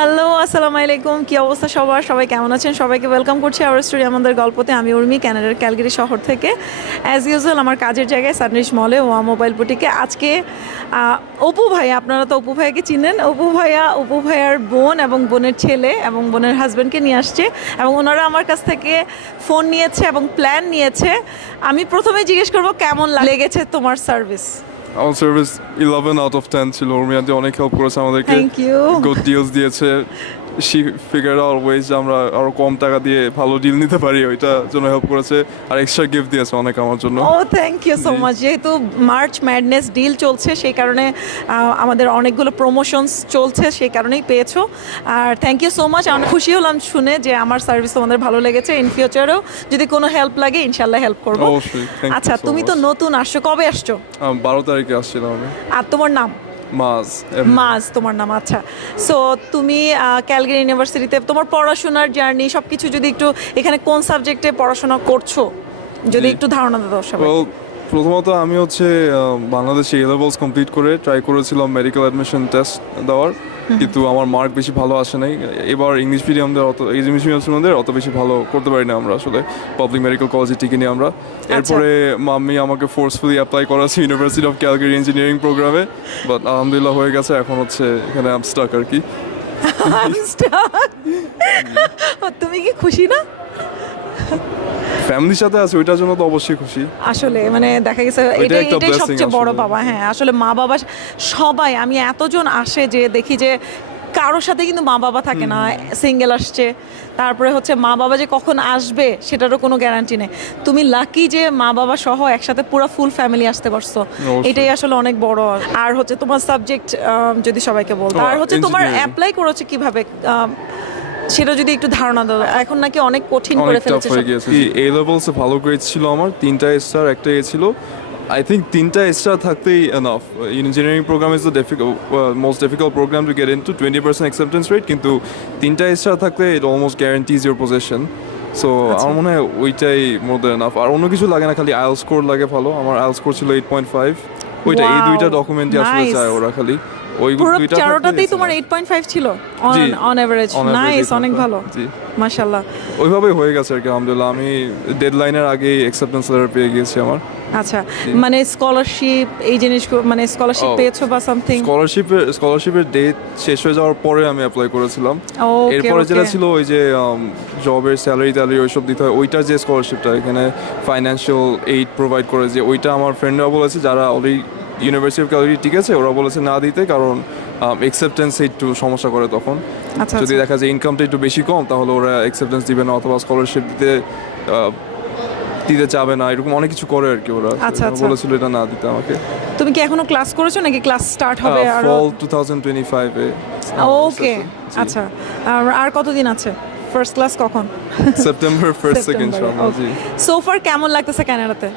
Hello, আসসালামু আলাইকুম। কি অবস্থা সবার? সবাই কেমন আছেন? সবাইকে ওয়েলকাম করছি আওয়ার স্টোরি আমাদের গল্পতে। আমি উর্মি ক্যানাডার ক্যালগিরি শহর থেকে। অ্যাজ ইউজুয়াল আমার কাজের জায়গায় সানরিশ মলে ওয়া মোবাইল বুটিকে আজকে অপু ভাই, আপনারা তো অপু ভাইয়াকে চিনেন। অপু ভাইয়া, অপু ভাইয়ার বোন এবং বোনের ছেলে এবং বোনের হাজব্যান্ডকে নিয়ে আসছে এবং ওনারা আমার কাছ থেকে ফোন নিয়েছে এবং প্ল্যান নিয়েছে। আমি প্রথমে জিজ্ঞেস করব, কেমন লেগেছে তোমার সার্ভিস আমার service eleven out of ten ছিল উর্মিয়াতে অনেক হেল্প করেছে আমাদেরকে থ্যাংক ইউ গুড ডিলস দিয়েছে। শি ফিগার আউট ওয়েজ যে আমরা আরও কম টাকা দিয়ে ভালো ডিল নিতে পারি ওইটা জন্য হেল্প করেছে। আর এক্সট্রা গিফট দিয়েছে অনেক আমার জন্য। ও থ্যাংক ইউ সো। মাচ যেহেতু মার্চ ম্যাডনেস ডিল চলছে সেই কারণে আমাদের অনেকগুলো প্রমোশনস চলছে সেই কারণেই পেয়েছ। আর থ্যাংক ইউ সো মাচ আমি খুশি হলাম শুনে যে আমার সার্ভিস তোমাদের ভালো লেগেছে। ইন ফিউচারেও যদি কোনো হেল্প লাগে ইনশাল্লাহ হেল্প করব। আচ্ছা তুমি তো নতুন আসছো। কবে আসছো? বারো তারিখে আসছিলাম আমি। আর তোমার নাম? মাস মাস তোমার নাম আচ্ছা। সো তুমি ক্যালগেরি ইউনিভার্সিটিতে তোমার পড়াশোনার জার্নি সব কিছু যদি একটু এখানে কোন সাবজেক্টে পড়াশোনা করছ? যদি একটু ধারণা দাও সবাই প্রথমত আমি হচ্ছে বাংলাদেশে এ লেভেলস কমপ্লিট করে ট্রাই করেছিলাম মেডিকেল অ্যাডমিশন টেস্ট দেওয়ার কিন্তু আমার মার্ক বেশি ভালো আসে নাই। এবার ইংলিশ মিডিয়ামদের অত ইংলিশ মিডিয়ামদের অত বেশি ভালো করতে পারি না আমরা আসলে পাবলিক মেডিকেল কলেজে টিকে নিই আমরা। এরপরে মাম্মি আমাকে ফোর্সফুলি অ্যাপ্লাই করাছে ইউনিভার্সিটি অফ ক্যালগারি ইঞ্জিনিয়ারিং প্রোগ্রামে বাট আলহামদুলিল্লাহ হয়ে গেছে এখন হচ্ছে এখানে আম স্টাক আর কি। তুমি কি খুশি না? ফ্যামিলির সাথে আছে ওইটার জন্য তো অবশ্যই খুশি। আসলে মানে দেখা গেছে এটাই এটাই সবচেয়ে বড় বাবা হ্যাঁ আসলে মা বাবা সবাই আমি এতজন আসে যে দেখি যে কারোর সাথে কিন্তু মা বাবা থাকে না সিঙ্গেল আসছে। তারপরে হচ্ছে মা বাবা যে কখন আসবে সেটারও কোনো গ্যারান্টি নেই। তুমি লাকি যে মা বাবা সহ একসাথে পুরো ফুল ফ্যামিলি আসতে পারছ। এটাই আসলে অনেক বড়। আর হচ্ছে তোমার সাবজেক্ট যদি সবাইকে বলতো আর হচ্ছে তোমার অ্যাপ্লাই করেছে কীভাবে? সেটা যদি একটু ধারণা দাও এখন নাকি অনেক কঠিন করে ফেলেছে এ লেভেলসে ভালো গ্রেড ছিল আমার তিনটা স্টার একটা এ ছিল। আই থিঙ্ক তিনটা স্টার থাকতেই enough engineering program is the most difficult program to get in to twenty percent acceptance rate কিন্তু তিনটা স্টার থাকলে it almost guarantees your position so আমার মনে হয় ওইটাই মোর দেন এনাফ আর অন্য কিছু লাগে না খালি আইএল স্কোর লাগে ভালো। আমার আইএল স্কোর ছিল এইট পয়েন্ট ফাইভ ওইটা এই দুইটা ডকুমেন্টই আসলে. চায় ওরা খালি। ওই দুইটা চারোটাতেই তোমার enough। এইট পয়েন্ট ফাইভ ছিল জি, অন এভারেজ নাইস অনেক ভালো। জি। মাশাল্লাহ ওইভাবেই হয়ে গেছে আর কি আলহামদুলিল্লাহ। আমি ডেডলাইনের আগেই অ্যাকসেপ্টেন্স লেটার পেয়ে গিয়েছি আমার। আচ্ছা মানে স্কলারশিপ এই জিনিসগুলো মানে স্কলারশিপ পেয়েছ বা সামথিং স্কলারশিপের স্কলারশিপের ডেট শেষ হয়ে যাওয়ার পরে আমি অ্যাপ্লাই করেছিলাম। এরপরে যেটা ছিল ওই যে জবের স্যালারি ট্যালারি ওইসব দিতে হয় ওইটার যে স্কলারশিপটা এখানে ফাইন্যান্সিয়াল এইড প্রোভাইড করে যে ওইটা আমার ফ্রেন্ডরা বলেছে যারা অলরেডি ইউনিভার্সিটি অফ ক্যালারি ঠিক আছে? ওরা বলেছে না দিতে কারণ অ্যাকসেপ্টেন্স একটু সমস্যা করে তখন। আচ্ছা যদি আচ্ছা। দেখা যায় ইনকামটা একটু বেশি কম তাহলে ওরা অ্যাকসেপ্টেন্স দিবে না অথবা স্কলারশিপ দিতে দিতে চাবে না এরকম অনেক কিছু করে আর কি ওরা। আচ্ছা। বলেছিল এটা না দিতে আমাকে। তুমি কি এখনও ক্লাস করেছ নাকি ক্লাস স্টার্ট হবে আর? ফল টু থাউজেন্ড টোয়েন্টি ফাইভে ওকে আচ্ছা। আর কতদিন আছে? ফার্স্ট ক্লাস কখন? সেপ্টেম্বর ফার্স্ট সেকেন্ড জি সো সোফার কেমন লাগতেছে ক্যানাডাতে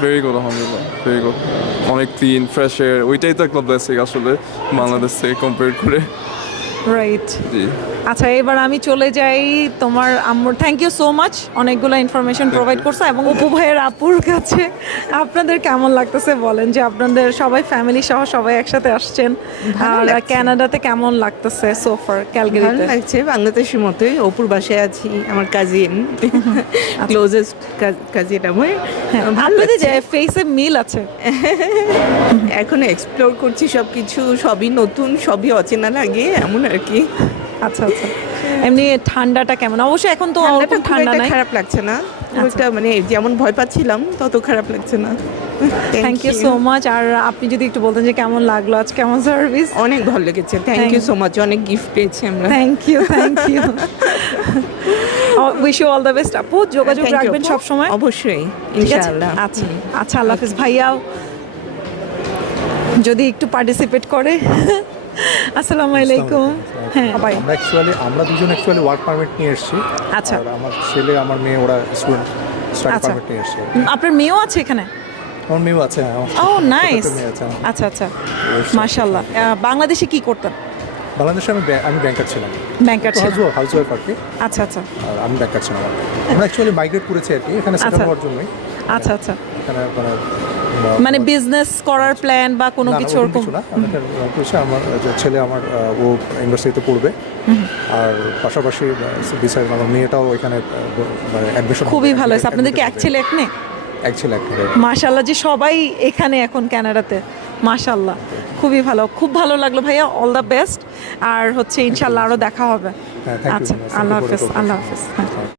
ভেরি গুড আলহামদুলিল্লাহ ভেরি গুড অনেক ক্লিন ফ্রেশ এয়ার ওইটাই তো একটা ব্লেসিং আসলে বাংলাদেশ থেকে কম্পেয়ার করে। রাইট আচ্ছা এবার আমি চলে যাই তোমার আম্মুর। থ্যাংক ইউ সো মাচ অনেকগুলো ইনফরমেশন প্রোভাইড করছ এবং অপু ভাইয়ের আপুর কাছে আপনাদের কেমন লাগতেছে বলেন যে আপনাদের সবাই ফ্যামিলি সহ সবাই একসাথে আসছেন। আর। কানাডাতে কেমন লাগতেছে সোফার ভালো লাগছে বাংলাদেশের মতোই। অপুর বাসায় আছি আমার কাজিন ক্লোজেস্ট কাজিন আমার। ভালো আপনাদের যে ফেসে মিল আছে। এখন এক্সপ্লোর করছি সব কিছু সবই নতুন সবই অচেনা লাগে এমন আর কি। আচ্ছা আচ্ছা। এমনি ঠান্ডাটা কেমন? অবশ্যই এখন তো খুব ঠান্ডা নাই। খারাপ লাগছে না। আচ্ছা। মানে যেমন ভয় পাচ্ছিলাম তত খারাপ লাগছে না। থ্যাংক ইউ সো মাচ আর আপনি যদি একটু বলতেন যে কেমন লাগল আজ কেমন সার্ভিস অনেক ভালো লেগেছে। থ্যাংক ইউ সো মাচ অনেক গিফট পেয়েছি আমরা। Thank you thank you wish you all the best আপু যোগাযোগ রাখবেন। সব সময় অবশ্যই ইনশাআল্লাহ। আচ্ছা আচ্ছা আল্লাহ হাফিজ। ভাইয়াও যদি একটু পার্টিসিপেট করে। আসসালামু আলাইকুম। হ্যাঁ আমরা অ্যাকচুয়ালি আমরা দুজন অ্যাকচুয়ালি ওয়ার্ক পারমিট নিয়ে এসেছি। আচ্ছা। আমার ছেলে আমার মেয়ে ওরা স্টুডেন্ট স্টাডি আচ্ছা। পারমিট নিয়ে এসেছে। আপনার মেয়েও আছে এখানে? আমার মেয়েও আছে হ্যাঁ ও ছোট নাইস আমার। আচ্ছা আচ্ছা। আহ, বাংলাদেশে কি করতেন? বাংলাদেশে আমি আমি ব্যাংকার ছিলাম। ব্যাংকার ছিলেন। হাউস হাউস ওয়াইফ আর কি। আচ্ছা আচ্ছা। আর আমি ব্যাংকার ছিলাম। আমরা অ্যাকচুয়ালি মাইগ্রেট করেছি আর কি এখানে সেটেল আচ্ছা। হওয়ার জন্যই। আচ্ছা আচ্ছা। এখানে মানে মানে বিজনেস করার প্ল্যান বা কোনো কিছু ওরকম না। আমার ছেলে আমার ও ইউনিভার্সিটিতে পড়বে। আর পাশাপাশি বিসাইড আমার মেয়েটাও এখানে মানে অ্যাডমিশন খুবই ভালো হয়েছে। আপনাদের কি এক ছেলে এক মেয়ে? এক ছেলে এক মেয়ে। মাশাল্লাহ যে সবাই এখানে এখন কানাডাতে মাশাল্লাহ খুবই ভালো। খুব ভালো লাগল ভাইয়া। অল দ্য বেস্ট আর হচ্ছে ইনশাল্লাহ আরও দেখা হবে। হ্যাঁ, আচ্ছা আল্লাহ হাফেজ আল্লাহ হাফেজ। হ্যাঁ।